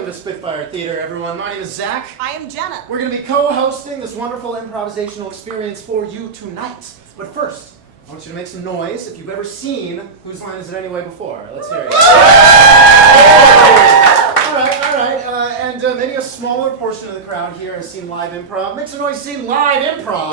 Welcome to Spitfire Theater, everyone. My name is Zach. I am Jenna. We're going to be co-hosting this wonderful improvisational experience for you tonight. But first, I want you to make some noise if you've ever seen Whose Line Is It Anyway before. Let's hear it. All right. And maybe a smaller portion of the crowd here has seen live improv. Make some noise seeing live improv.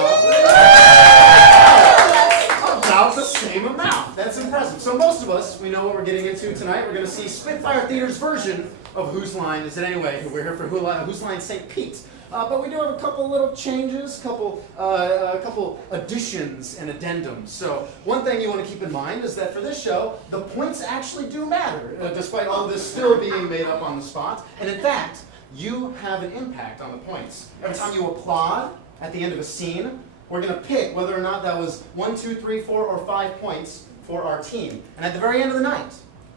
About the same amount. That's impressive. So most of us, we know what we're getting into tonight. We're going to see Spitfire Theater's version of Whose Line Is It Anyway? We're here for Whose Line St. Pete. But we do have a couple little changes, a couple additions and addendums. So one thing you want to keep in mind is that for this show, the points actually do matter, despite all this still being made up on the spot. And in fact, you have an impact on the points. Every time you applaud at the end of a scene, we're going to pick whether or not that was 1, 2, 3, 4, or 5 points for our team. And at the very end of the night,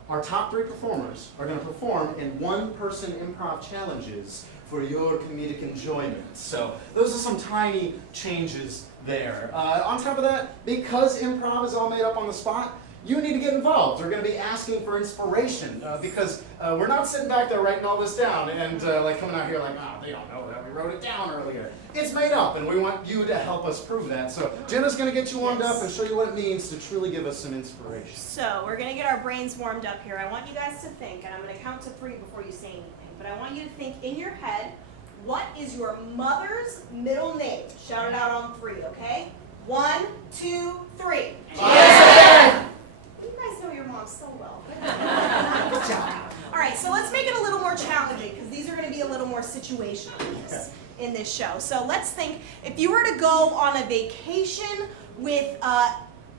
our top 3 performers are going to perform in one-person improv challenges for your comedic enjoyment. So those are some tiny changes there. On top of that, because improv is all made up on the spot, you need to get involved. We're going to be asking for inspiration because we're not sitting back there writing all this down and like coming out here like, oh, they don't know that. We wrote it down earlier. It's made up, and we want you to help us prove that. So Jenna's going to get you warmed up and show you what it means to truly give us some inspiration. So we're going to get our brains warmed up here. I want you guys to think, and I'm going to count to 3 before you say anything, but I want you to think in your head, what is your mother's middle name? Shout it out on 3, okay? 1, 2, 3. Yes. You guys know your mom so well. Good job. All right, so let's make it a little more challenging because these are going to be a little more situational in this show. So let's think, if you were to go on a vacation with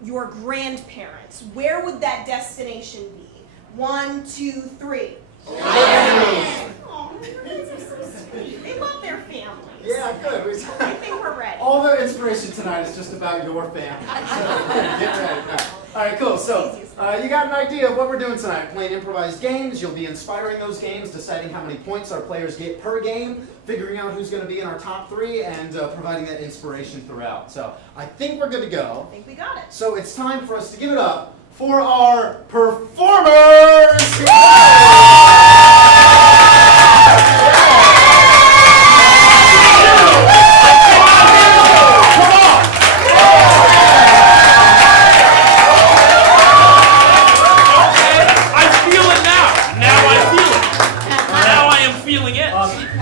your grandparents, where would that destination be? 1, 2, 3. Oh, your kids are so sweet. They love their families. Yeah, good. I think we're ready. All the inspiration tonight is just about your family. So get ready. All right, cool. So you got an idea of what we're doing tonight. Playing improvised games. You'll be inspiring those games, deciding how many points our players get per game, figuring out who's going to be in our top 3, and providing that inspiration throughout. So I think we're good to go. I think we got it. So it's time for us to give it up for our performers!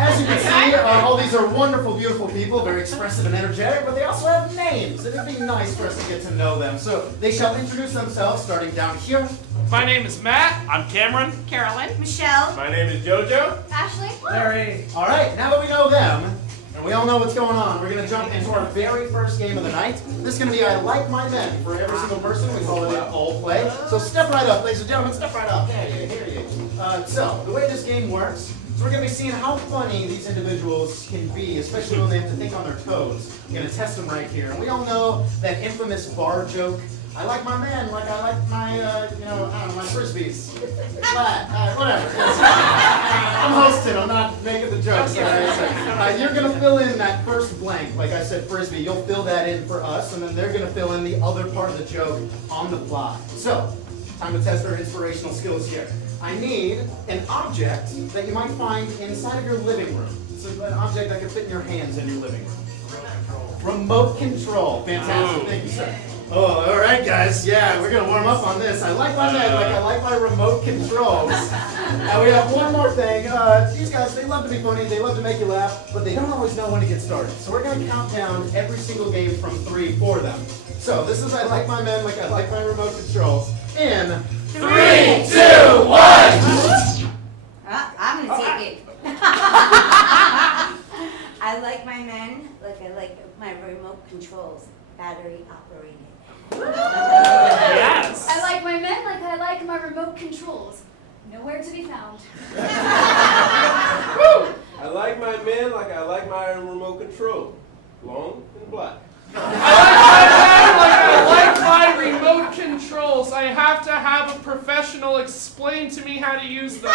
As you can see, all these are wonderful, beautiful people, very expressive and energetic, but they also have names, and it'd be nice for us to get to know them. So they shall introduce themselves, starting down here. My name is Matt. I'm Cameron. Carolyn. Michelle. My name is JoJo. Ashley. Larry. All right, now that we know them, and we all know what's going on, we're going to jump into our very first game of the night. This is going to be I Like My Men for every single person. We call it an all play. So step right up, ladies and gentlemen, step right up. Yeah, here you. So the way this game works, so we're going to be seeing how funny these individuals can be, especially when they have to think on their toes. We're going to test them right here. And we all know that infamous bar joke, I like my man like I like my, I don't know, my Frisbees. Flat, whatever. I'm hosting, I'm not making the jokes. You're going to fill in that first blank, like I said, Frisbee. You'll fill that in for us, and then they're going to fill in the other part of the joke on the fly. So, time to test our inspirational skills here. I need an object that you might find inside of your living room. It's an object that can fit in your hands in your living room. Remote control. Fantastic. Thank you, sir. Oh, all right, guys. Yeah, we're going to warm up on this. I like my men like I like my remote controls. And we have one more thing. These guys, they love to be funny. They love to make you laugh, but they don't always know when to get started. So we're going to count down every single game from 3 for them. So this is I Like My Men like I like my remote controls. In 3, 2, 1! I'm gonna take it. I like my men like I like my remote controls, battery operated. Yes. I like my men like I like my remote controls. Nowhere to be found. I like my men like I like my remote control. Long and black. I like my remote controls. I have to have a professional explain to me how to use them.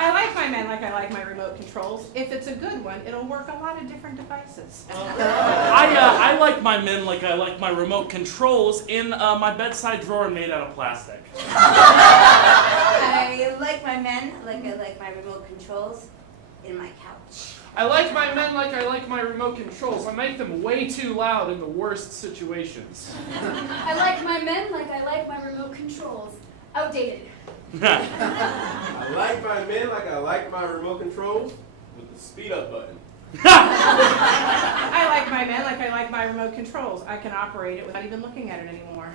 I like my men like I like my remote controls. If it's a good one, it'll work a lot of different devices. I like my men like I like my remote controls in my bedside drawer made out of plastic. I I like my men like I like my remote controls in my couch. I like my men like I like my remote controls. I make them way too loud in the worst situations. I like my men like I like my remote controls. Outdated. I like my men like I like my remote controls with the speed up button. I like my men like I like my remote controls. I can operate it without even looking at it anymore.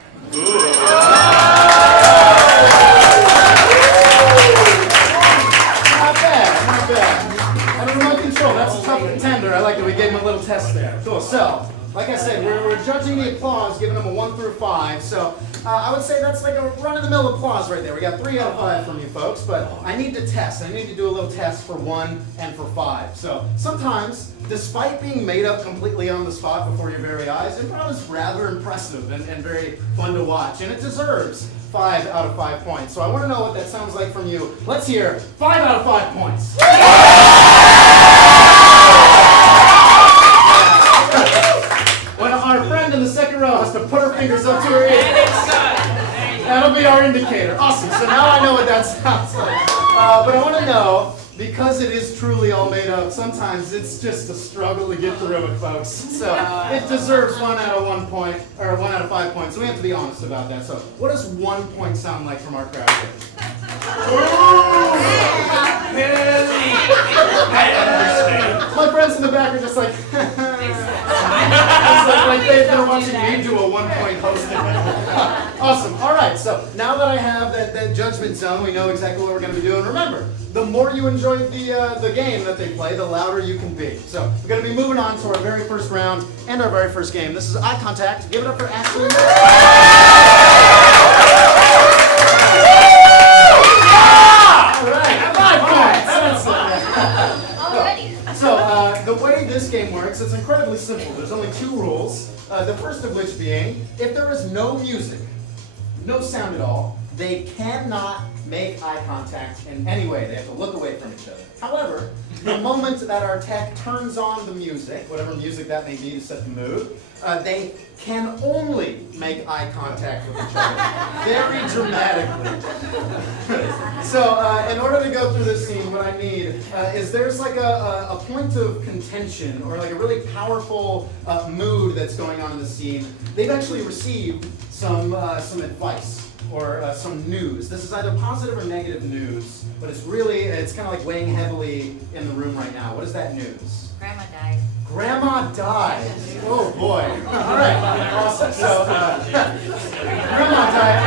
Not bad, not bad. And a remote control, that's a tough contender. I like that we gave him a little test there. Cool, so, like I said, we're judging the applause, giving them a 1 through 5. So, I would say that's like a run-of-the-mill applause right there. We got 3 out of 5 from you folks, but I need to test. I need to do a little test for 1 and for 5. So, sometimes, despite being made up completely on the spot before your very eyes, improv is rather impressive and very fun to watch, and it deserves 5 out of 5 points. So I want to know what that sounds like from you. Let's hear 5 out of 5 points. When our friend in the second row has to put her fingers up to her ear. That'll be our indicator. Awesome. So now I know what that sounds like. But I want to know, because it is truly all made up, sometimes it's just a struggle to get through it, folks. So it deserves 1 out of 1 point, or 1 out of 5 points. So we have to be honest about that. So what does 1 point sound like from our crowd here? My friends in the back are just like, it's like they're watching me do a 1 point hosting. Awesome. All right. So now that I have that judgment zone, we know exactly what we're going to be doing. Remember, the more you enjoy the game that they play, the louder you can be. So we're going to be moving on to our very first round and our very first game. This is Eye Contact. Give it up for Ashley. All right. 5 points. Already. So, the way this game works, it's incredibly simple. There's only 2 rules. The first of which being, if there is no music, no sound at all, they cannot make eye contact in any way. They have to look away from each other. However, the moment that our tech turns on the music, whatever music that may be to set the mood, they can only make eye contact with each other. Very dramatically. So, in order to go through this scene, what I need is there's like a point of contention or like a really powerful mood that's going on in the scene. They've actually received some advice or some news. This is either positive or negative news, but it's kind of like weighing heavily in the room right now. What is that news? Grandma died. Grandma died. Oh boy. All right. Awesome. So, Grandma died,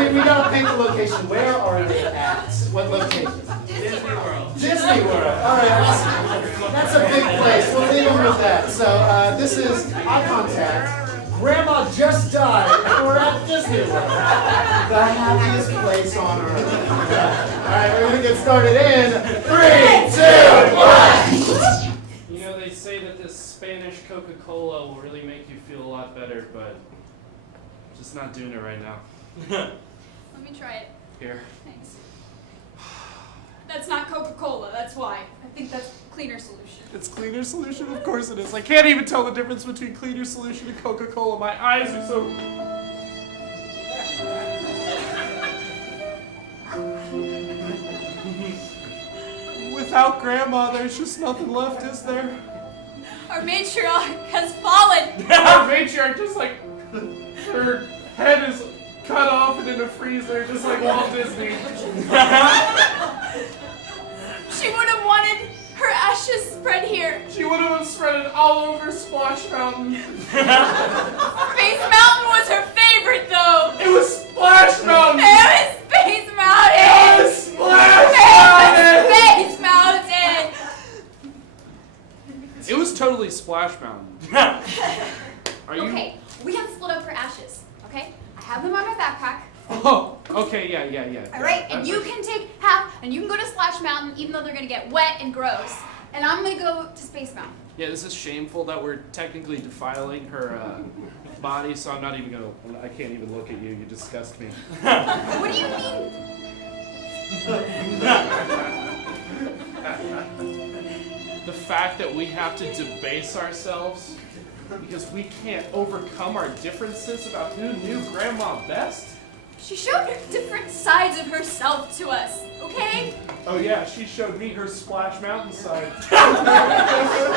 and we gotta paint the location. Where are they at? What location? Disney World. Disney World. All right. Awesome. That's a big place. We'll leave them with that. So, this is Eye Contact. Grandma just died. We're at Disney World. The happiest place on earth. All right, we're gonna get started in 3, 2, 1. You know, they say that this Spanish Coca-Cola will really make you feel a lot better, but I'm just not doing it right now. Let me try it. Here. Thanks. That's not Coca-Cola, that's why. I think that's cleaner solution. It's cleaner solution? Of course it is. I can't even tell the difference between cleaner solution and Coca-Cola. My eyes are so... Without Grandma, there's just nothing left, is there? Our matriarch has fallen! Our matriarch just like... Her head is cut off and in a freezer, just like Walt Disney. She would have wanted her ashes spread here. She would have spread it all over Splash Mountain. Space Mountain was her favorite, though. It was Splash Mountain! It was Space Mountain. It was Splash Mountain! Space Mountain. It was totally Splash Mountain. Are you? Okay, we have to split up her ashes. Okay, I have them on my backpack. Oh, okay, yeah. All right, and you can take half, and you can go to Splash Mountain, even though they're gonna get wet and gross. And I'm gonna go to Space Mountain. Yeah, this is shameful that we're technically defiling her body, so I'm not even gonna. I can't even look at you. You disgust me. What do you mean? The fact that we have to debase ourselves because we can't overcome our differences about who knew Grandma best? She showed different sides of herself to us, okay? Oh yeah, she showed me her Splash Mountain side. You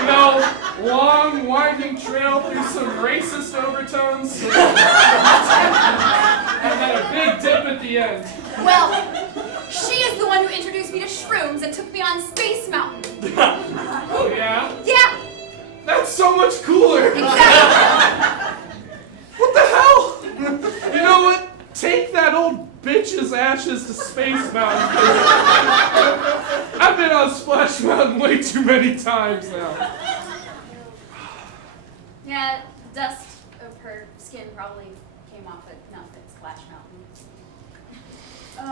know, long, winding trail through some racist overtones. And then a big dip at the end. Well, she is the one who introduced me to shrooms and took me on Space Mountain. Oh yeah? Yeah, That's so much cooler! exactly. What the hell? You know what? Take that old bitch's ashes to Space Mountain. I've been on Splash Mountain way too many times now. Yeah, dust of her skin probably came off enough at Splash Mountain.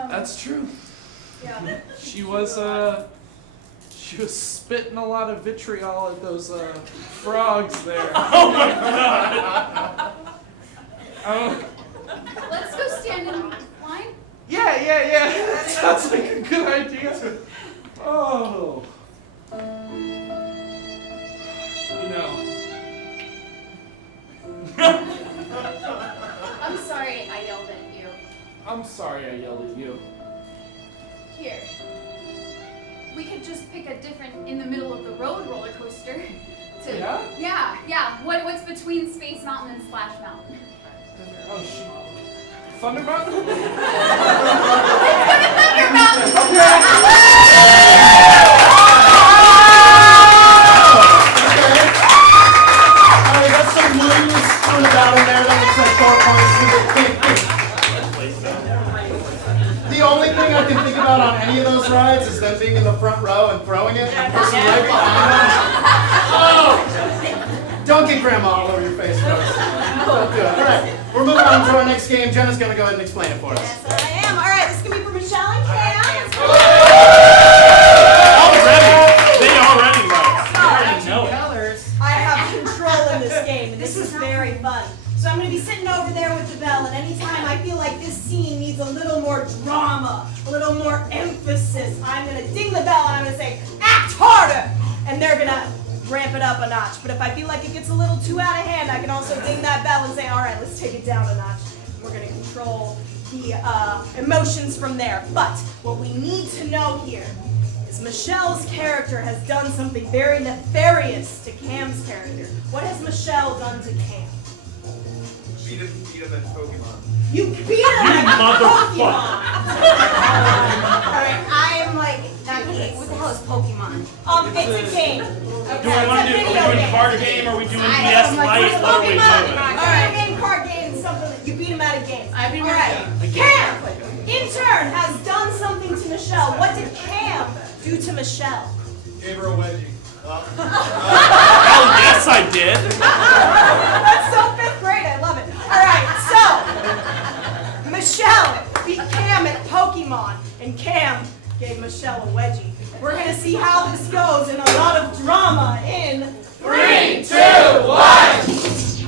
That's true. Yeah. She was spitting a lot of vitriol at those frogs there. Oh my god! Let's go stand in line. Yeah. That sounds like a good idea. Oh. You know. I'm sorry I yelled at you. I'm sorry I yelled at you. Here. We could just pick a different in the middle of the road roller coaster. Yeah? Yeah. What's between Space Mountain and Splash Mountain? Oh shit. Thunder Mountain? Thunder Mountain! We got some moves thrown about in there that looks like 4 points. The only thing I can think about on any of those rides is them being in the front row and throwing it, and the person right behind them. Oh! Don't get grandma all over your face, folks. Don't do it. All right, we're moving on to our next game. Jenna's going to go ahead and explain it for us. Yes, I am. All right, this is going to be for Michelle and Cam. Let's go. They already know. I have control in this game, and this is very fun. So I'm going to be sitting over there with the bell, and anytime I feel like this scene needs a little more drama, a little more emphasis, I'm going to ding the bell and I'm going to say, act harder! And they're going to ramp it up a notch. But if I feel like it gets a little too out of hand, I can also ding that bell and say, all right, let's take it down a notch. We're going to control the emotions from there. But what we need to know here is Michelle's character has done something very nefarious to Cam's character. What has Michelle done to Cam? Beat him at Pokemon. You beat him at Pokemon! Alright, I am like, not game. What the hell is Pokemon? It's a game. Do we want to do? Are we doing card game? Or are we doing DS Lite? What are we doing? Alright, game, card game, something that you beat him at a game. Alright, Cam, in turn, has done something to Michelle. What did Cam do to Michelle? Gave her a wedgie. Hell yes, I did. That's so 5th grade, I love it. Alright, so, Michelle beat Cam at Pokemon, and Cam gave Michelle a wedgie. We're gonna see how this goes in a lot of drama in 3, 2, 1!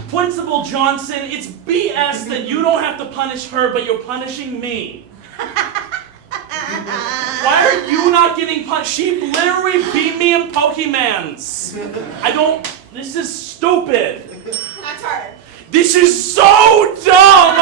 Principal Johnson, it's BS that you don't have to punish her, but you're punishing me. Why are you not getting punished? She literally beat me in Pokemans. This is stupid. That's harder. This is so dumb.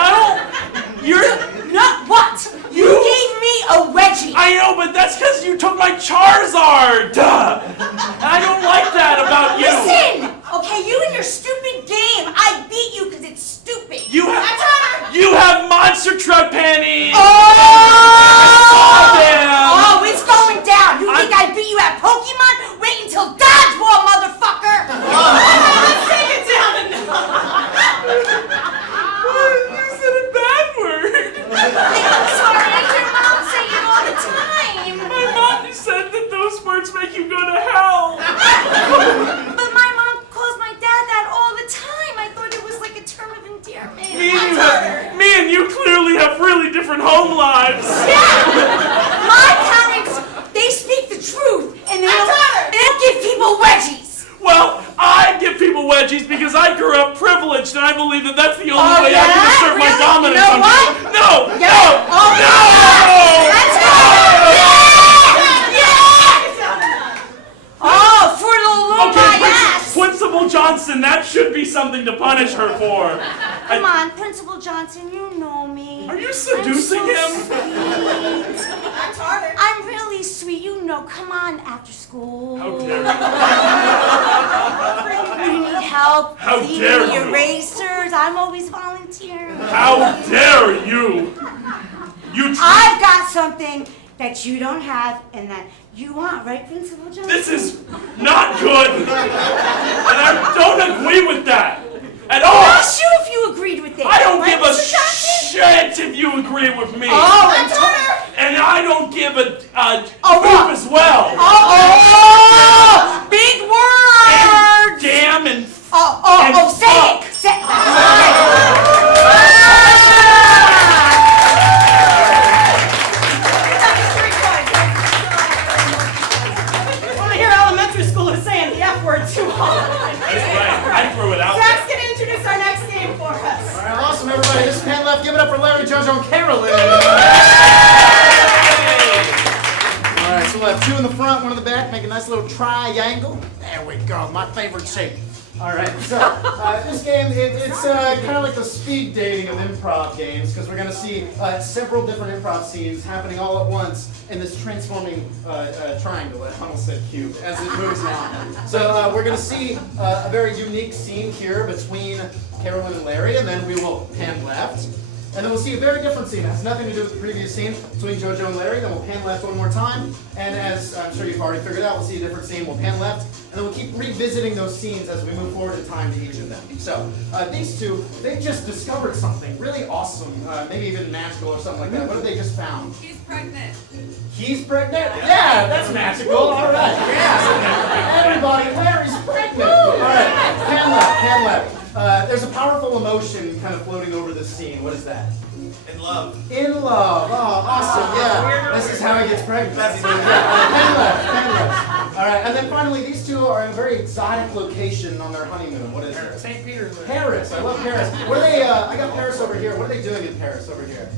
Not what? You gave me a wedgie. I know, but that's because you took my Charizard. And I don't like that about you. Listen! Okay, you and your stupid game. I beat you because it's stupid. You have monster truck panties. Oh, it's going down. You think I beat you at Pokemon? Wait until Dodgeball, motherfucker! Let's take it down a notch. You said a bad word. I'm sorry, I hear Mom say it all the time. My mom said that those words make you go to hell. But my mom calls my dad that all the time. I thought it was like a term of endearment. Me and you clearly have really different home lives. Yeah! My parents, they speak the truth, and they don't give people wedgies. Well, I give people wedgies because I grew up privileged, and I believe that that's the only way I can yeah? assert my Really? dominance You know on what? people. No! Yeah. No! Oh, No! That's right! Yeah! Oh, for the Lord, my ass! Principal Johnson, that should be something to punish her for. Come on, Principal Johnson, you know me. Are you seducing him? That's harder. I'm really sweet, you know. Come on, after school. How dare you? You need help How cleaning dare the you. erasers. I'm always volunteering. How dare you? You I've got something that you don't have and that you want, right, Principal Johnson? This is not good. And I don't agree with that at all. Not sure if you agreed with it. I don't right, give a Mr. Johnson? shit if you agree with me. Oh, And I don't give a Oh, poop what? as well. Oh, big And words. damn and Oh, say fuck. it. Say it. I want to hear elementary schoolers saying the F word too hard. That's right. I threw it out there. Zach's gonna introduce our next game for us. All right, awesome, everybody. This is Pan Left. Give it up for Larry, JoJo, and Carolyn. All right, so we'll have two in the front, one in the back. Make a nice little triangle. There we go. My favorite shape. All right, so this game, it's kind of like the speed dating of improv games because we're going to see several different improv scenes happening all at once in this transforming triangle, I almost said cube, as it moves on. So we're going to see a very unique scene here between Carolyn and Larry, and then we will pan left. And then we'll see a very different scene. It has nothing to do with the previous scene between JoJo and Larry. Then we'll pan left one more time. And as I'm sure you've already figured out, we'll see a different scene. We'll pan left. And then we'll keep revisiting those scenes as we move forward in time to each of them. So these two, they just discovered something really awesome, maybe even magical or something like that. What have they just found? He's pregnant. He's pregnant? Yeah, that's magical. All right. Yeah. Everybody, Larry's pregnant. All right. Pan left, pan left. There's a powerful emotion kind of floating over this scene. What is that? In love. In love. Oh, awesome. Yeah. This is how he gets pregnant. Pan left, pan left. All right. And then finally, these two are in a very exotic location on their honeymoon. What is it? St. Petersburg. Paris. I love Paris. What are they? I got Paris over here. What are they doing in Paris over here?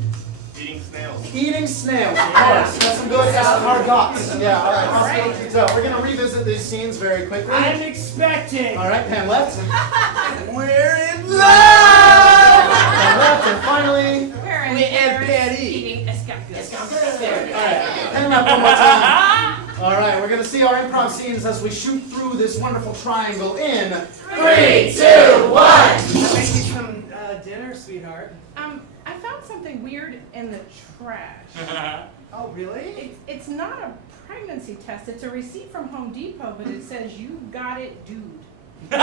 Eating snails. Eating snails, of course. That's some good escargots. Yeah, all right. So we're going to revisit these scenes very quickly. I'm expecting. All right, pan left. We're in love! Pan left, and finally, We're in Paris eating escargots. all right, pan left one more time. All right, we're going to see our improv scenes as we shoot through this wonderful triangle in 3, 2, 1. Make me some dinner, sweetheart. I found something weird in the trash. Oh, really? It's not a pregnancy test. It's a receipt from Home Depot, but it says you got it, dude. And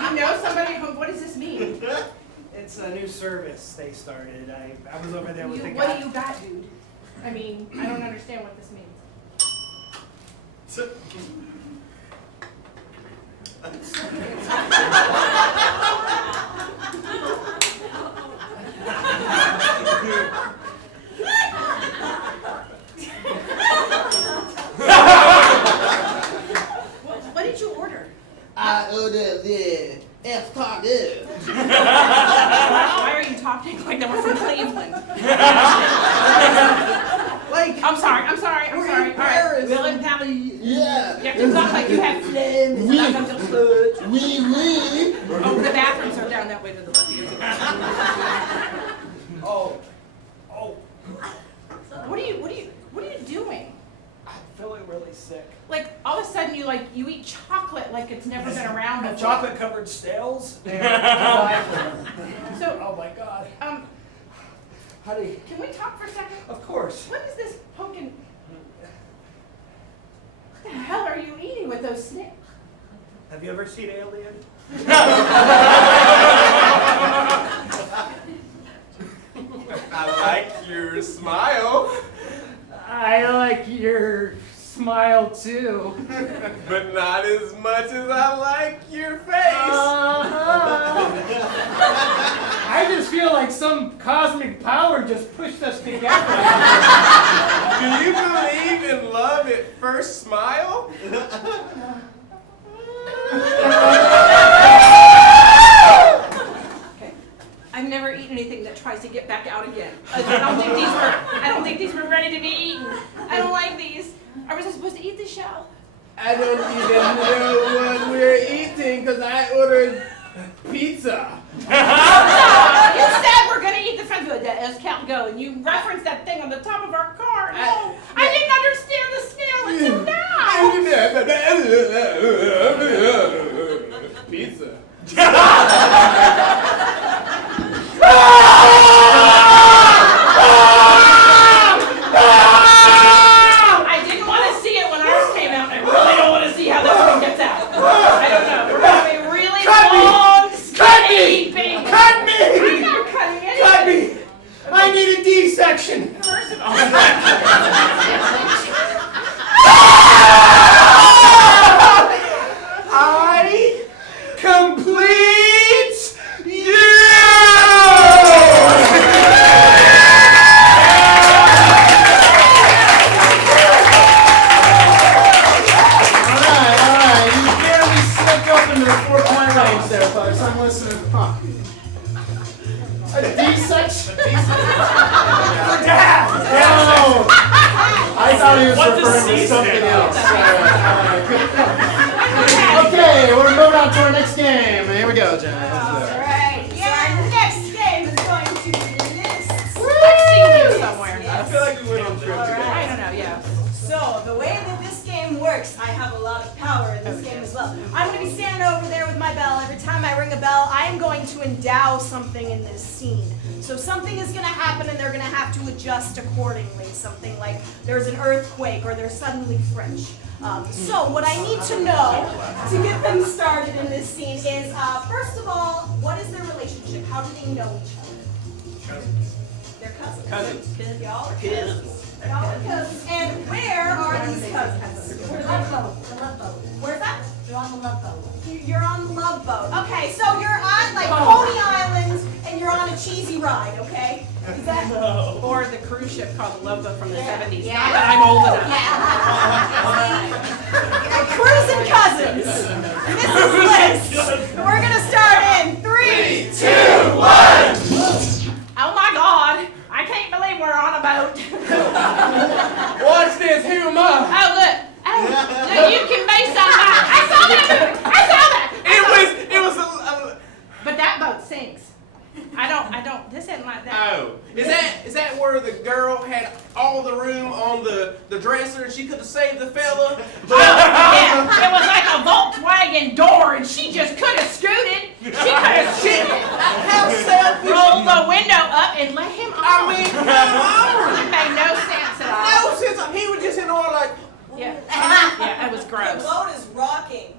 you know somebody at home. What does this mean? It's a new service they started. I was over there with the What guy. do you got, dude? I mean, I don't understand what this means. What did you order? I ordered the escargot. Why are you talking like that? We're from Cleveland. Like, I'm sorry. All right. Will and Pally. Yeah. You have to talk like you have flames. Oui. Not come to food. Oui, oui. Oh, the bathrooms are down that way to the left. You guys oh, What are you doing? I'm feeling really sick. Like all of a sudden you eat chocolate like it's never been around before. Chocolate covered stales. They're designed for them. So, Oh my God. Honey, can we talk for a second? of course. What is this pumpkin? What the hell are you eating with those snacks? Have you ever seen Alien? I like your smile, I like your smile too. but not as much as I like your face. I just feel like some cosmic power just pushed us together. Do you believe in love at first smile? I've never eaten anything that tries to get back out again. I don't think these were ready to be eaten. I don't like these. Are we supposed to eat the shell? I don't even know what we're eating because I ordered pizza. You said we're gonna eat the French food. That is count go, and you referenced that thing on the top of our car. No, I didn't understand the snail until now. Pizza. I didn't want to see it when ours came out. I really don't want to see how this one gets out. I don't know. We're having a really long, skinny baby. Cut me! I'm not cutting anything. Cut me! I need a D-section. First of all, I complete you! Alright, you barely slipped up into the 4-point range there, folks. I'm listening. Huh. A D-section? Oh, I thought he was What does referring to C something stand else. Okay, we're moving on to our next game. Here we go, Jen. Alright, so our next game is going to be this. I've seen you somewhere. I feel like we went on a trip I together. don't know, yeah. So, the way that this game works, I have a lot of power in this game as well. I'm going to be standing over there with my bell. Every time I ring a bell, I am going to endow something in this scene. So something is going to happen and they're going to have to adjust accordingly. Something like there's an earthquake or they're suddenly French. So what I need to know to get them started in this scene is, first of all, what is their relationship? How do they know each other? They're cousins. Cousins. Y'all are cousins. Y'all are cousins. And where are these cousins? The love boat. The love boat. Where's that? You're on the love boat. You're on the love boat. Okay, so you're on like Coney Island and you're on a cheesy ride, okay? Is that? Or the cruise ship called the Love Boat from the 70s. Yeah. Not that I'm old enough. Cruising cousins. This is Liz. We're gonna start in 3, 2, 1. Oh my God! I can't believe we're on a boat. Watch this, who am I? Oh look! Oh, look! You can be somebody. I saw that movie. I saw that. It was a But that boat sinks. I don't. This isn't like that. Oh, is that where the girl had all the room on the dresser and she could have saved the fella? Yeah, it was like a Volkswagen door, and she just could have scooted. She could have scooted. How selfish! Rolled the window up and let him on. I mean, come on! It made no sense at all. No, since he was just in order like. Yeah, yeah, it was The gross. boat is rocking.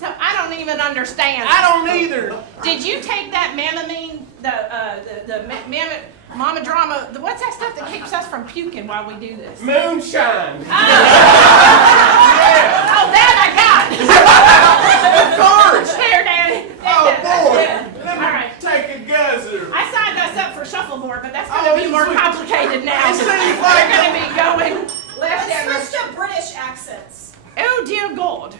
So I don't even understand. I don't either. Did you take that mamamine, mama drama? What's that stuff that keeps us from puking while we do this? moonshine. Oh, that I got. Of course! Here, Daddy. Oh boy! All right. Take a guzzler. I signed us up for shuffleboard, but that's going to Oh, be this more is- complicated now. It seems We're like going to be going left Let's and right. switch to British accents. Oh dear God.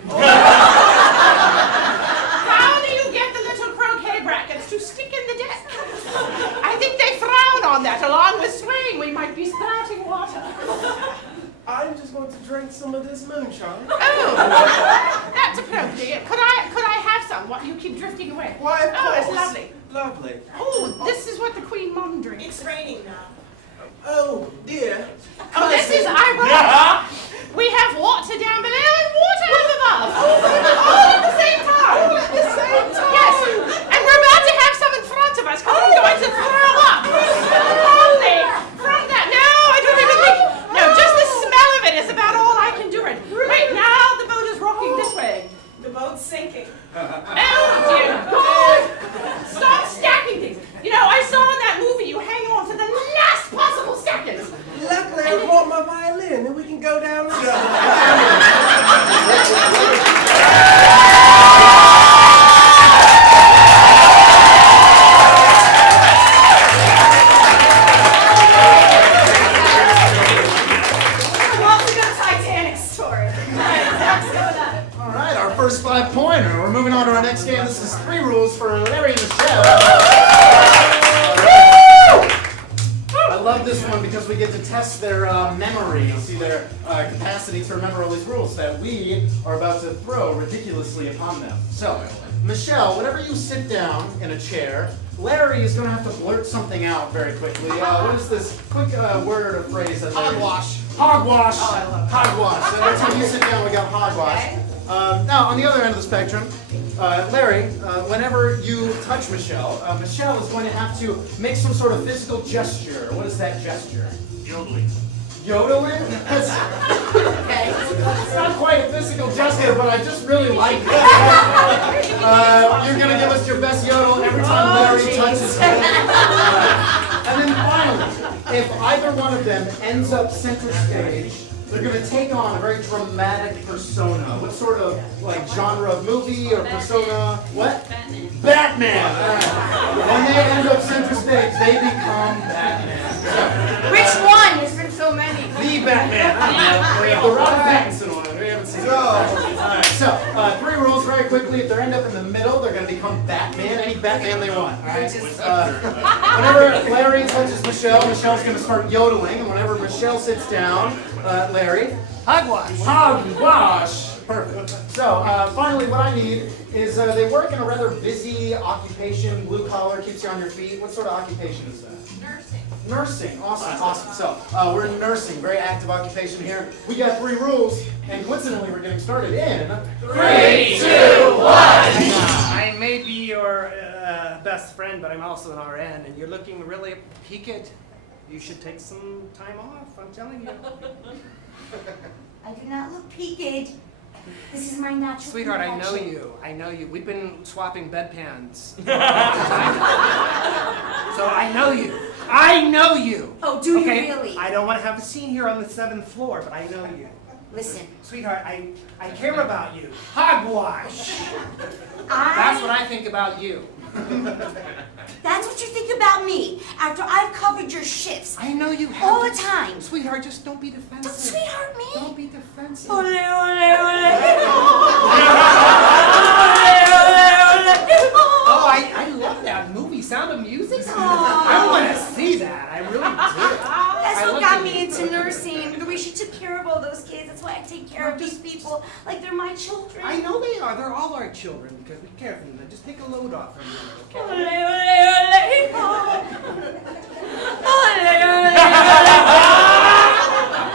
How do you get the little croquet brackets to stick in the deck? I think they frown on that. Along with swaying, we might be spouting water. I'm just going to drink some of this moonshine. Oh, that's appropriate. Could I have some? What, you keep drifting away? Why, of Oh, course. it's lovely. Lovely. Oh, this is what the Queen Mum drinks. It's raining now. Oh dear. Oh, this is ironic. We have water down below and water up above. All at the same time. At the same time. Yes. And we're about to have some in front of us because I'm going to throw up. Only from that. No, I don't even think. No, just the smell of it is about all I can do. Wait, now the boat is rocking this way. The boat's sinking. Oh, dear God. Stop stacking things. You know, I saw in that movie you hang on to the last possible seconds. Luckily, I brought my violin and we can go down the Welcome to the Titanic story. What's going on? All right, our first 5-pointer. We're moving on to our next game. This is 3 rules for Larry and Michelle. I love this one because we get to test their memory, see their capacity to remember all these rules that we are about to throw ridiculously upon them. So, Michelle, whenever you sit down in a chair, Larry is going to have to blurt something out very quickly. What is this quick word or phrase? That Hogwash. Hogwash. Oh, I love Hogwash. So every time you sit down, we got hogwash. Okay. Now, on the other end of the spectrum, Larry, whenever you touch Michelle, Michelle is going to have to make some sort of physical gesture. What is that gesture? Yodeling. Yodeling? That's, it's not quite a physical gesture, but I just really like it. You're going to give us your best yodel every time Larry touches you. And then finally, if either one of them ends up center stage, they're going to take on a very dramatic persona. What sort of genre of movie or persona? What? Batman. All right. When they end up center stage, they become Batman. Which one? There's been so many. The Batman. I don't know. The Robert Pattinson one. We haven't seen it. Alright, so 3 rules very quickly. If they end up in the middle, they're going to become Batman. Any Batman they want. Alright. Whenever Larry touches Michelle, Michelle's going to start yodeling. And whenever Michelle sits down, Larry. Hogwash. Hogwash. Perfect. So finally, what I need is they work in a rather busy occupation. Blue collar, keeps you on your feet. What sort of occupation is that? Nursing. Nursing, awesome. So we're in nursing, very active occupation here. We got 3 rules, and coincidentally, we're getting started in 3, 2, 1. I may be your best friend, but I'm also an RN, and you're looking really peaked. You should take some time off, I'm telling you. I do not look peaked. This is my natural Sweetheart, I know complexion. you. I know you. We've been swapping bedpans. So I know you. I know you. Oh, do you Okay? really? I don't want to have a scene here on the 7th floor, but I know you. Listen, Sweetheart, I care about you. Hogwash. That's what I think about you. That's what you think about me after I've covered your shifts I know you have all to- the time. Sweetheart, just don't be defensive. Don't sweetheart me. Don't be defensive. Ole, ole, ole. Oh, I love that movie, Sound of Music. I want to see that. I really do. That's I what love got the- me into nursing. The way she took care of all those kids. That's why I take care of these people like they're my children. I know they are. They're all our children because we care for them. Just take a load off from them, Ole, okay? ole, ole.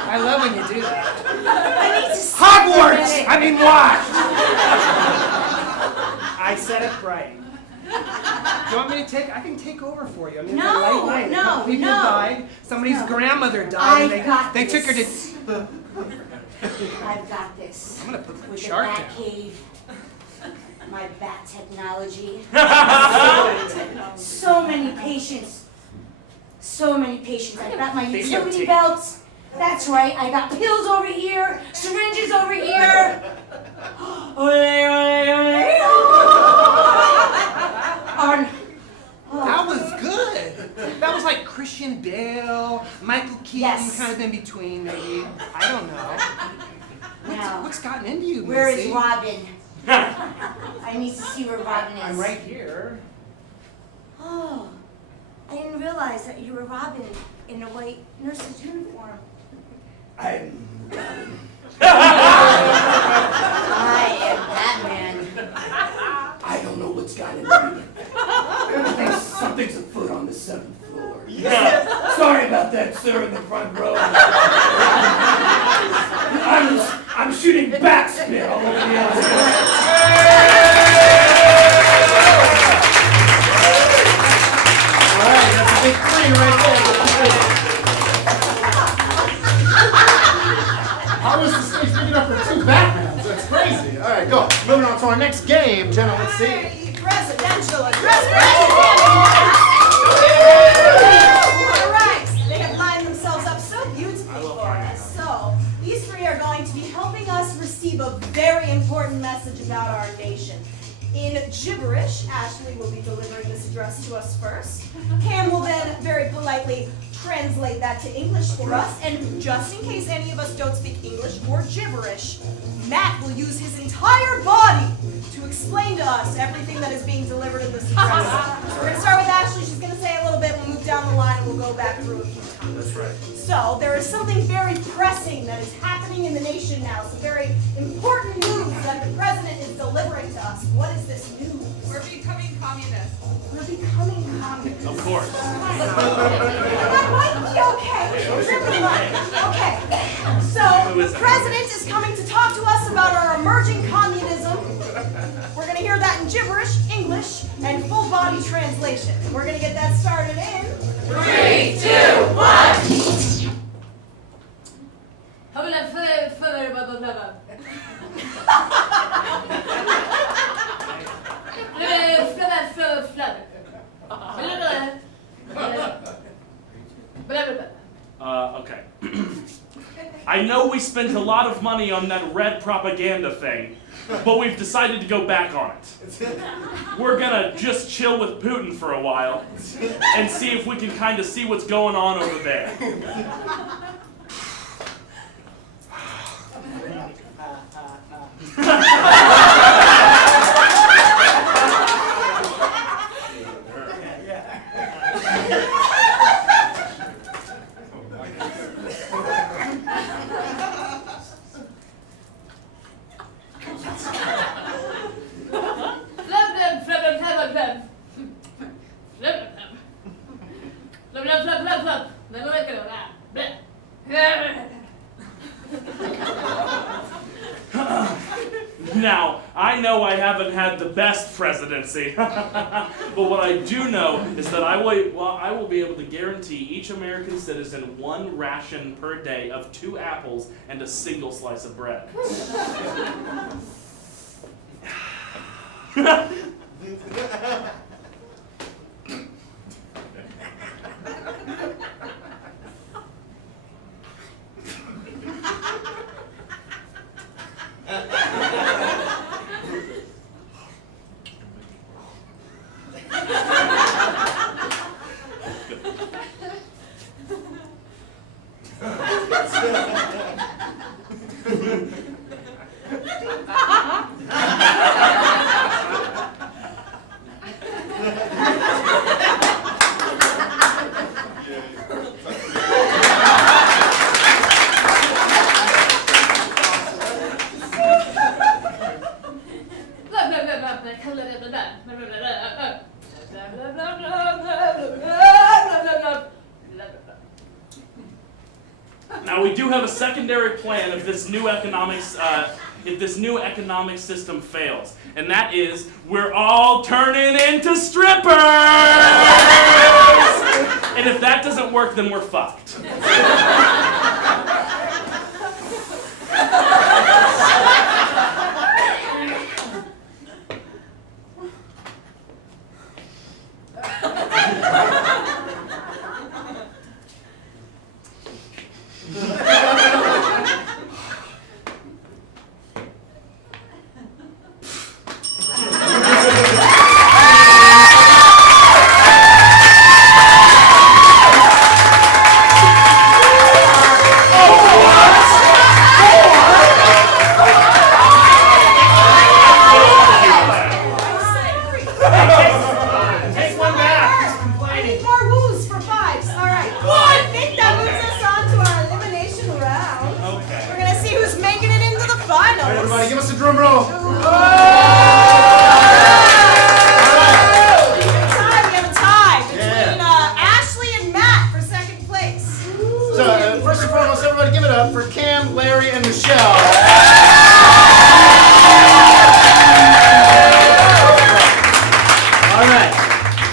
I love when you do that. I need to sleep Hogwarts! today. I mean, what? I said it right. You want me to take? I can take over for you. I mean, it's a No, light night. A couple people no. died. Somebody's No. grandmother died. I've got they took her this. to. I've got this. I'm gonna put the With the shark bat down. cave, my bat technology. So many patients. So many patients. I got my utility Videotape. belts. That's right. I got pills over here, syringes over here. Ole, ole, ole. Arn. That was good. That was like Christian Bale, Michael Keaton, Yes. kind of in between, maybe. I don't know. Now, What's gotten into you, where is Missy? Robin? I need to see where Robin is. I'm right here. Oh, I didn't realize that you were Robin in a white nurse's uniform. I'm. I am Batman. I don't know what's got into me. I think something's afoot on the 7th floor. Yeah. Sorry about that, sir, in the front row. I'm shooting backspin all over the All right, that's a big 3 right there. How is the stage big enough for 2 Batmans? That's crazy. All right, go. Moving on to our next game, Jenna. Let's see. Hey, presidential address. All right, they have lined themselves up so beautifully for us. So these 3 are going to be helping us receive a very important message about our nation. In gibberish, Ashley will be delivering this address to us first. Cam will then very politely translate that to English for us, and just in case any of us don't speak English or gibberish, Matt will use his entire body to explain to us everything that is being delivered in this address. So we're going to start with Ashley. She's going to say a little bit. We'll move move down the line and we'll go back through a few times. That's right. So there is something very pressing that is happening in the nation now. Some very important news that the president is delivering to us. What is this news? We're becoming communists. We're becoming communists. Of course. That might be okay. Never mind. Okay. So the president is coming to talk to us about our emerging communism. We're going to hear that in gibberish, English, and full body translation. We're going to get that started in 3, 2, 1. Okay. I know we spent a lot of money on that red propaganda thing, but we've decided to go back on it. We're gonna just chill with Putin for a while and see if we can kind of see what's going on over there. Now, I know I haven't had the best presidency, but what I do know is that I will be able to guarantee each American citizen one ration per day of 2 apples and a single slice of bread. Now we do have a secondary plan if this new economic system fails, and that is we're all turning into strippers. And if that doesn't work, then we're fucked. Everybody, give us a drum roll. We have a tie between Ashley and Matt for second place. So, first and foremost, everybody give it up for Cam, Larry, and Michelle. All right.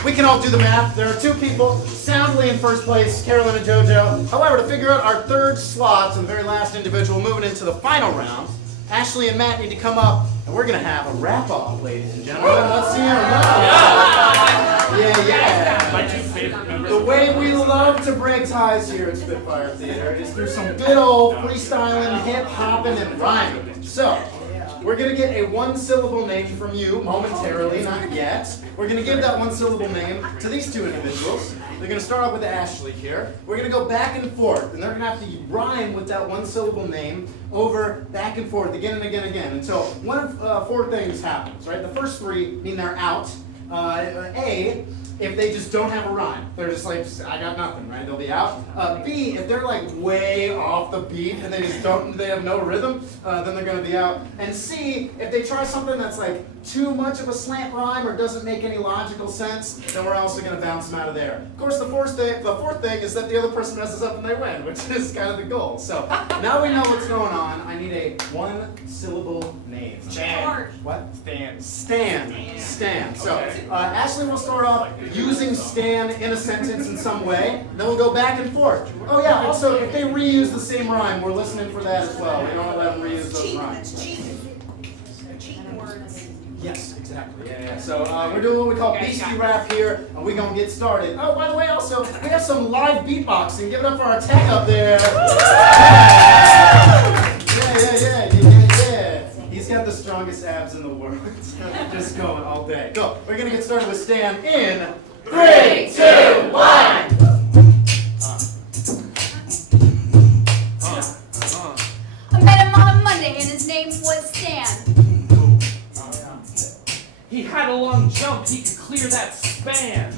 We can all do the math. There are 2 people soundly in first place, Carolyn and JoJo. However, to figure out our 3rd slot, so the very last individual moving into the final round, Ashley and Matt need to come up, and we're going to have a wrap-off, ladies and gentlemen. Let's see them. Yeah. My 2 favorite members. The way we love to break ties here at Spitfire Theater is through some good old freestyling, hip-hopping, and rhyming. So, we're going to get a 1-syllable name from you momentarily, not yet. We're going to give that 1-syllable name to these 2 individuals. They're going to start off with Ashley here. We're going to go back and forth, and they're going to have to rhyme with that 1-syllable name over back and forth, again and again and again, until one of 4 things happens, right? The first 3 mean they're out. A, if they just don't have a rhyme. They're just like, I got nothing, right? They'll be out. B, if they're like way off the beat and they have no rhythm, then they're gonna be out. And C, if they try something that's like too much of a slant rhyme or doesn't make any logical sense, then we're also gonna bounce them out of there. Of course, the fourth thing is that the other person messes up and they win, which is kind of the goal. So now we know what's going on. I need a one-syllable name. Stan. What? Stan. Stan. So Ashley will start off using Stan in a sentence in some way. Then we'll go back and forth. Oh yeah, also if they reuse the same rhyme, we're listening for that as well. We don't let them reuse those rhymes. That's cheating. They're cheating words. Yes, exactly. Yeah. So we're doing what we call beastie rap here, and we're gonna get started. Oh, by the way, also we have some live beatboxing. Give it up for our tech up there. Yeah. He's got the strongest abs in the world. Just going all day. Go. We're gonna get started with Stan in 3, 2, 1. I met him on a Monday and his name was Stan. He had a long jump, he could clear that span.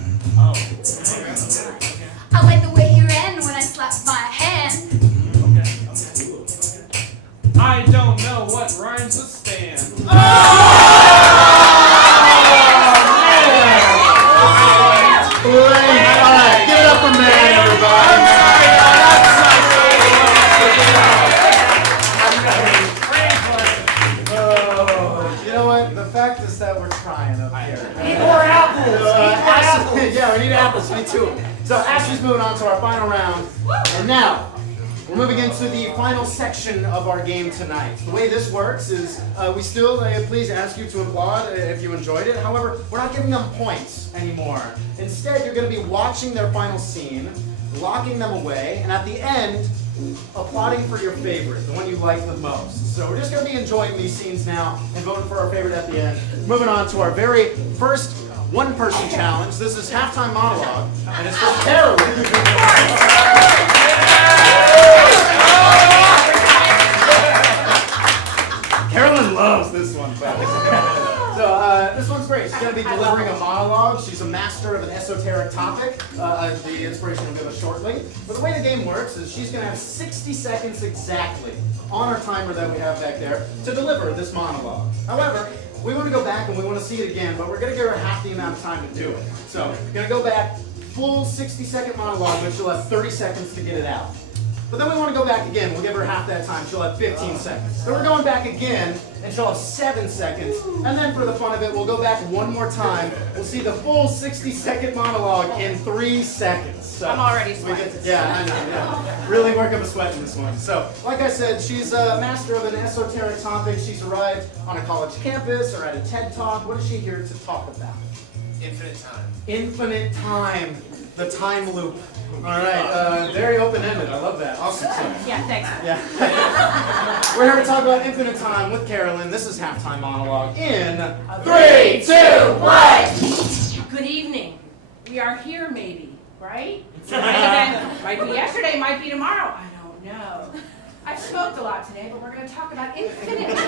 I like the way he ran when I slapped my hand. I don't know what rhymes with Stan. Alright, give it up for man, everybody. You know what? The fact is that we're trying up here. Need more apples. Yeah, we need apples. Me too. So Ashley's moving on to our final round. And now, we're moving into the final section of our game tonight. The way this works is we still please ask you to applaud if you enjoyed it. However, we're not giving them points anymore. Instead, you're going to be watching their final scene, locking them away, and at the end, applauding for your favorite, the one you like the most. So we're just going to be enjoying these scenes now and voting for our favorite at the end. Moving on to our very first one-person challenge. This is halftime monologue, and it's for Carolyn. Carolyn loves this one, folks. So this one's great. She's going to be delivering a monologue. She's a master of an esoteric topic. The inspiration will give us shortly. But the way the game works is she's going to have 60 seconds exactly on our timer that we have back there to deliver this monologue. However, we want to go back and we want to see it again, but we're going to give her half the amount of time to do it. So we're going to go back, full 60-second monologue, but she'll have 30 seconds to get it out. But then we want to go back again. We'll give her half that time. She'll have 15 seconds. Then we're going back again, and she'll have 7 seconds. And then for the fun of it, we'll go back one more time. We'll see the full 60-second monologue in 3 seconds. So I'm already sweating. Yeah, I know. Yeah. Really work up a sweat in this one. So, like I said, she's a master of an esoteric topic. She's arrived on a college campus or at a TED Talk. What is she here to talk about? Infinite time. Infinite time. The time loop. All right, very open-ended. I love that. Awesome. So, Yeah, thanks. yeah. We're here to talk about Infinite Time with Carolyn. This is halftime monologue in 3, 2, 1. Good evening. We are here, maybe, right? Might be yesterday, might be tomorrow. I don't know. I've smoked a lot today, but we're going to talk about infinite.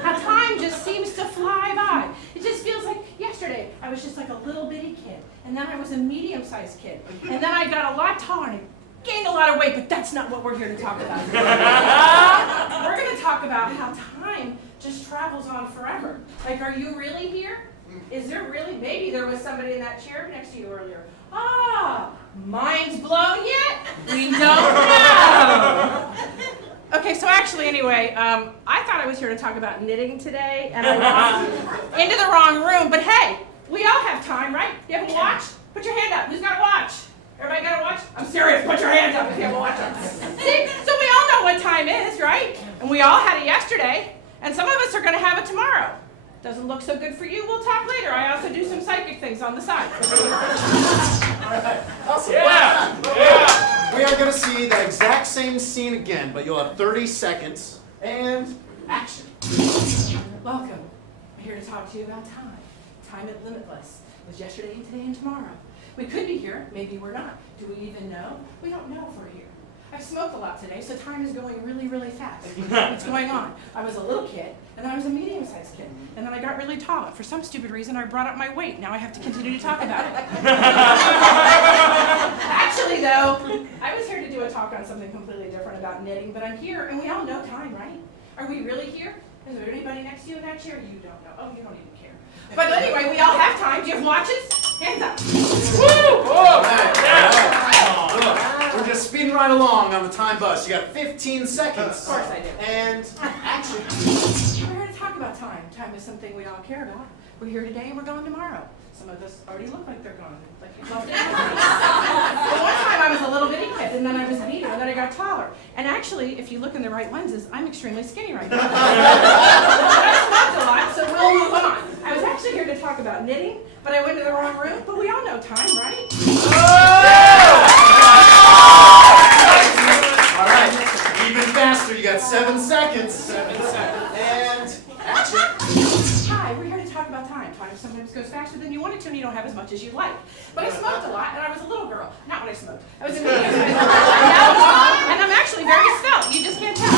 How time just seems to fly by. It just feels like yesterday I was just like a little bitty kid, and then I was a medium-sized kid, and then I got a lot taller and gained a lot of weight, but that's not what we're here to talk about. We're going to talk about how time just travels on forever. Like, are you really here? Is there really? Maybe there was somebody in that chair next to you earlier. Ah, mind's blown yet? We don't know. Okay, so actually, anyway, I thought I was here to talk about knitting today, and I walked into the wrong room. But hey, we all have time, right? You have a watch? Put your hand up. Who's got a watch? Everybody got a watch? I'm serious. Put your hands up if you have a watch. See, so we all know what time is, right? And we all had it yesterday, and some of us are going to have it tomorrow. Doesn't look so good for you. We'll talk later. I also do some psychic things on the side. All right. Awesome. Yeah. We are going to see that exact same scene again, but you'll have 30 seconds and action. Welcome. I'm here to talk to you about time. Time is limitless. It was yesterday and today and tomorrow. We could be here. Maybe we're not. Do we even know? We don't know if we're here. I I smoked a lot today, so time is going really, really fast. What's going on? I was a little kid, and then I was a medium-sized kid, and then I got really tall. And for some stupid reason, I brought up my weight. Now I have to continue to talk about it. Actually, though, I was here to do a talk on something completely different about knitting, but I'm here, and we all know time, right? Are we really here? Is there anybody next to you in that chair? You don't know. Oh, you don't even care. But anyway, we all have time. Do you have watches? Hands up. Woo! Oh, yeah. We're just speeding right along on the time bus. You got 15 seconds. Of course I do. And action. We're here to talk about time. Time is something we all care about. We're here today and we're gone tomorrow. Some of us already look like they're gone. Like you loved it. Well, one time I was a little bitty kid, and then I was medium, and then I got taller. And actually, if you look in the right lenses, I'm extremely skinny right now. I smoked a lot, so we'll move on. I was actually here to talk about knitting, but I went to the wrong room. But we all know time, right? All right. Even faster. You got 7 seconds. 7 seconds. And action. Hi, we're here to talk about time. Time sometimes goes faster than you want it to, and you don't have as much as you like. But I smoked a lot, and I was a little girl. Not when I smoked. I was a medium. And I'm actually very svelte. You just can't tell.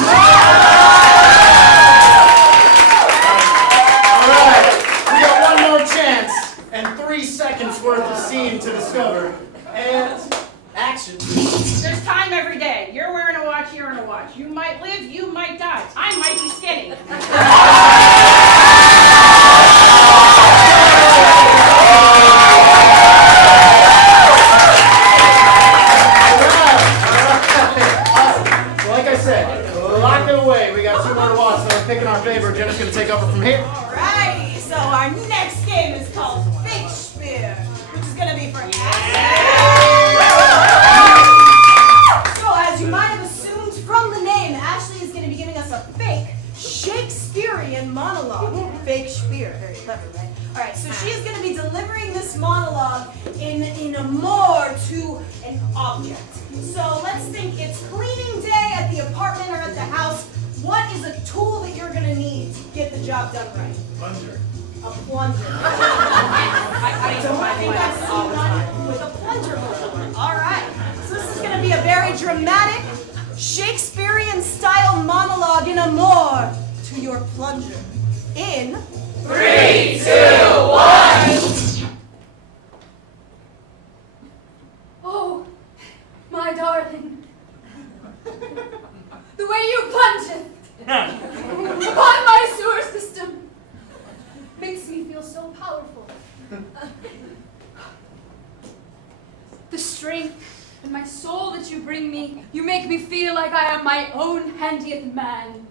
All right. We got one more chance and 3 seconds worth of scene to discover. And action. There's time every day. You're wearing a watch, you're wearing a watch. You might live, you might die. I might be skinny. Like I said, lock it away. We got 2 more to watch, so we're picking our favorite. Jenna's going to take over from here. Alright, so our next game is called Fake Spear, which is going to be for So as you might have assumed from the name, Ashley is going to be giving us a fake Shakespearean monologue. Fake Spear, very clever, right? Alright, so she is going to be delivering this monologue in a more to an object. So let's think it's cleaning day at the apartment or at the house. What is a tool that you're going to need to get the job done right? Plunger. A plunger. I don't think I've seen one with a plunger before. All right. So this is going to be a very dramatic, Shakespearean-style monologue in amour to your plunger. In 3, 2, 1. Oh, my darling. The way you plunged upon my sewer system makes me feel so powerful. The strength and my soul that you bring me, you make me feel like I am my own handiest man.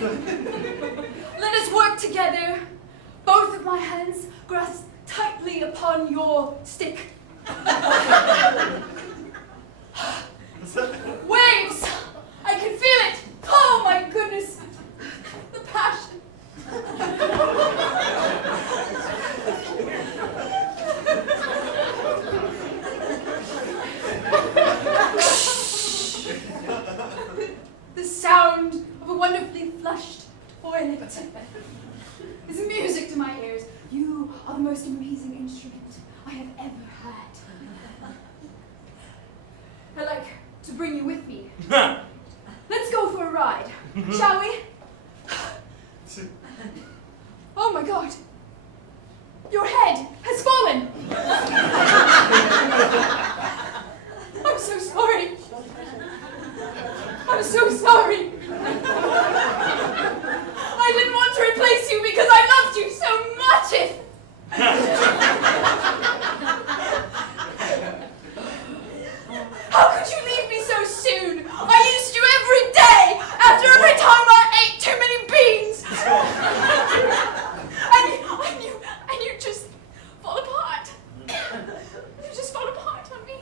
Let us work together. Both of my hands grasp tightly upon your stick. Waves! I can feel it! Oh my goodness! The passion! The sound of a wonderfully flushed toilet is music to my ears. You are the most amazing instrument I have ever had. I'd like to bring you with me. Let's go for a ride, shall we? Oh my God! Your head has fallen! I'm so sorry. I'm so sorry. I didn't want to replace you because I loved you so much. How could you leave me so soon? I used you every day, after every time I ate too many beans. and you just fall apart. You just fall apart on me.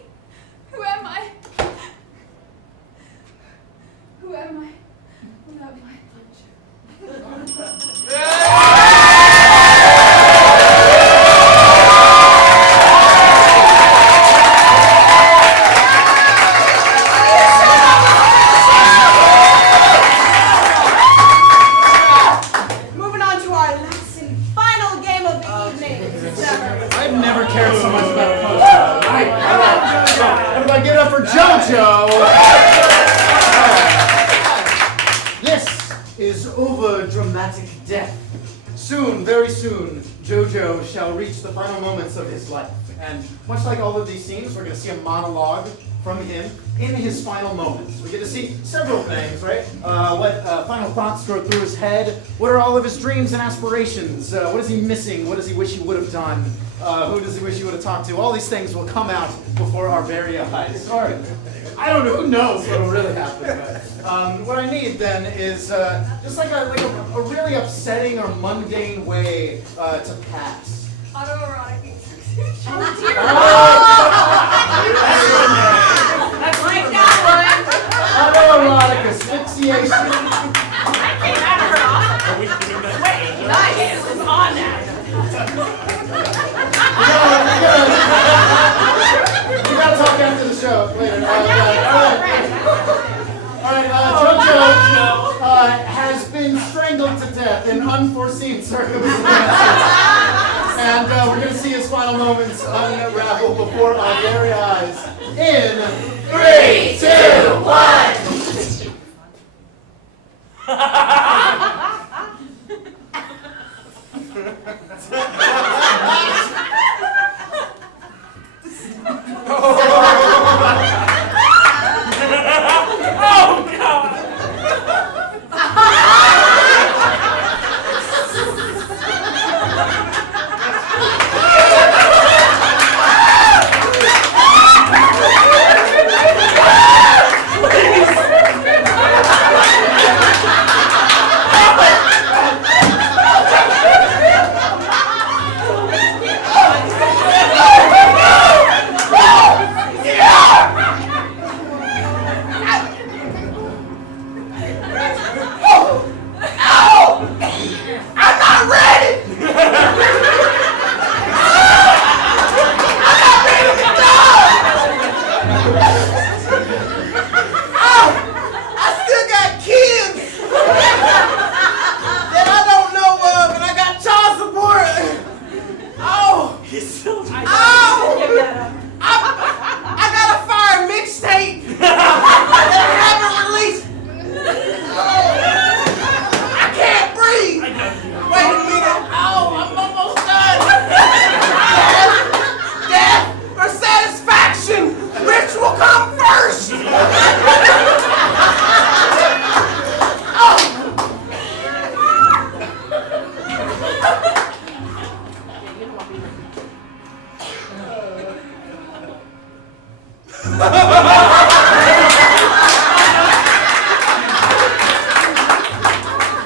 Who am I? Who am I without my plunger? dramatic death. Soon, very soon, JoJo shall reach the final moments of his life. And much like all of these scenes, we're going to see a monologue from him in his final moments. We get to see several things, right? What final thoughts go through his head? What are all of his dreams and aspirations? What is he missing? What does he wish he would have done? Who does he wish he would have talked to? All these things will come out before our very eyes. Or, I don't know, who knows what will really happen. But, what I need then is just like a really upsetting or mundane way to pass. Autoerotic. That's like that Autoerotic asphyxiation. I came out of her office. Are we doing that? Wait, nice. It's on now. We gotta talk after the show later. JoJo has been strangled to death in unforeseen circumstances. And we're going to see his final moments unravel before our very eyes. In 3, 2, 1. Oh, God!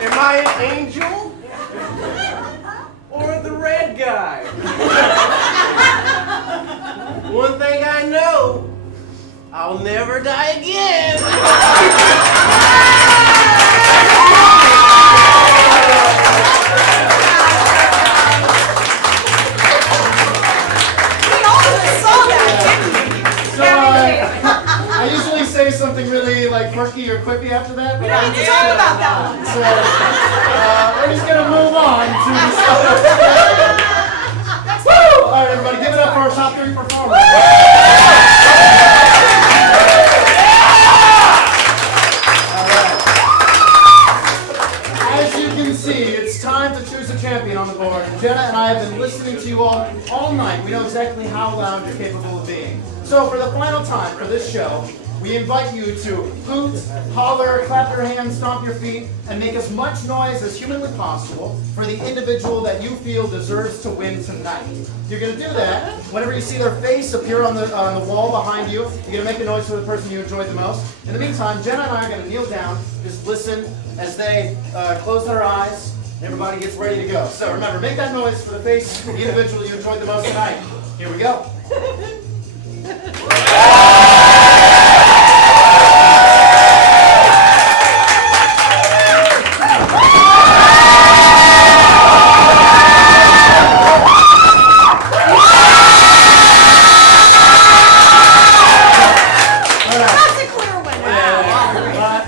Am I an angel? Or the red guy? One thing I know, I'll never die again. I usually say something really like quirky or quippy after that. We don't need to talk about that one. So we're just gonna move on to the stuff. Woo! All right, everybody, give it up for our top 3 performers. All right. As you can see, it's time to choose a champion on the board. Jenna and I have been listening to you all night. We know exactly how loud you're capable of being. So for the final time for this show, we invite you to hoot, holler, clap your hands, stomp your feet, and make as much noise as humanly possible for the individual that you feel deserves to win tonight. You're going to do that whenever you see their face appear on the wall behind you. You're going to make a noise for the person you enjoyed the most. In the meantime, Jenna and I are going to kneel down, just listen as they close their eyes, and everybody gets ready to go. So remember, make that noise for the face of the individual you enjoyed the most tonight. Here we go.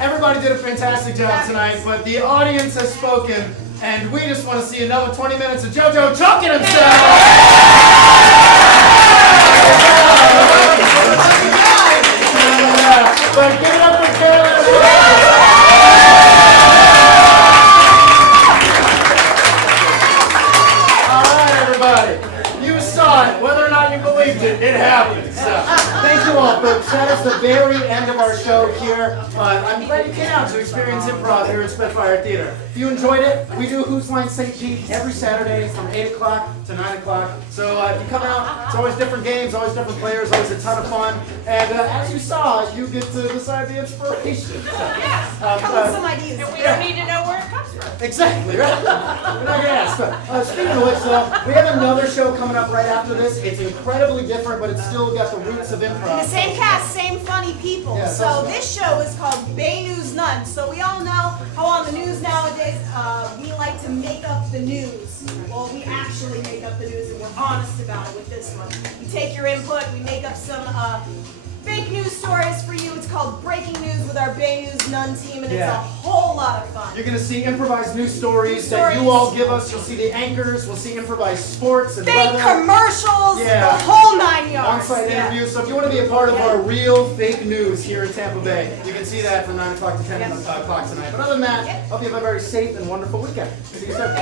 Everybody did a fantastic job tonight, but the audience has spoken, and we just want to see another 20 minutes of JoJo choking himself! But give it up for Caleb! that is the very end of our show here. I'm glad you came out to experience improv here at Spitfire Theater. If you enjoyed it, we do Whose Line St. Pete every Saturday from 8 o'clock to 9 o'clock. So if you come out, it's always different games, always different players, always a ton of fun. And as you saw, you get to decide the inspiration. Yes, come with some ideas. And we don't need to know where it comes from. Exactly, right? We're not going to ask. Speaking of which, we have another show coming up right after this. It's incredibly different, but it's still got the roots of improv. The same cast, same funny people. Yeah, so this show is called Bay News None. So we all know how on the news nowadays we like to make up the news. Well, we actually make up the news, and we're honest about it with this one. We take your input, we make up some fake news stories for you. It's called Breaking News with our Bay News None team, and it's a whole lot of fun. You're going to see improvised news stories that you all give us. You'll see the anchors. We'll see improvised sports and fake weather. Commercials, the whole 9 yards. On-site interviews. So if you want to be a part of our real fake news here in Tampa Bay, you can see that from 9 o'clock to 10 o'clock tonight. But other than that, hope you have a very safe and wonderful weekend. See you soon.